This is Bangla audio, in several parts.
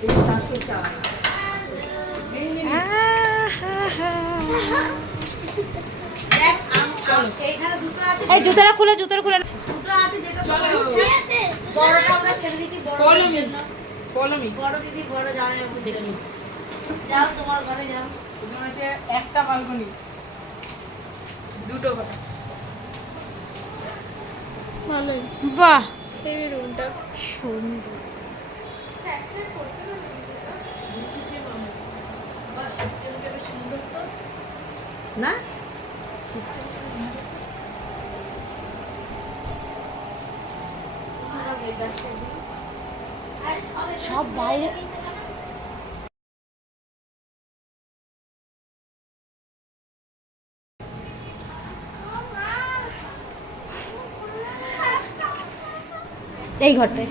এই জুতোটা খুলে দুটো আছে যেটা বড়টা আমরা ছেড়ে দিয়েছি ফলো মি বড় দিদি বড় জামাই দেখি যাও তোমার ঘরে যাও তোমার আছে একটা বালকনি দুটো ঘর ভালোই বাহ এই রুমটা সুন্দর না সব বাইরে এই ঘরটায়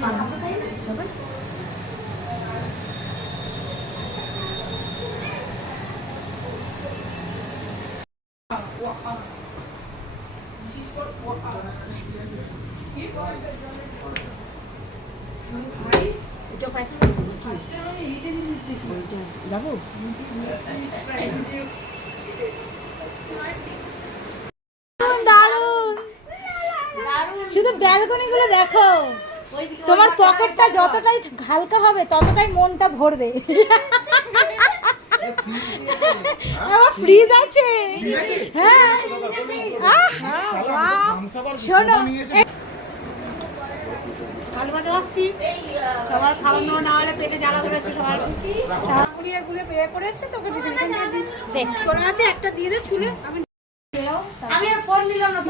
যাবো দারুণ শুধু ব্যালকনি গুলো দেখো তোমার পকেটটা যতটাই হালকা হবে ততটাই মনটা ভরবে আমার ফ্রিজ আছে হ্যাঁ শোনো আলু ভাজা রাখছি সবার খাওয়ানো না হলে পেটে জ্বালা ধরেছে সবার গুলিয়ে গুলিয়ে বের করে এসছে তোকে দেখ চলে আছে একটা দিয়ে দে ছুলে আমি আর ফোন নিলাম না তো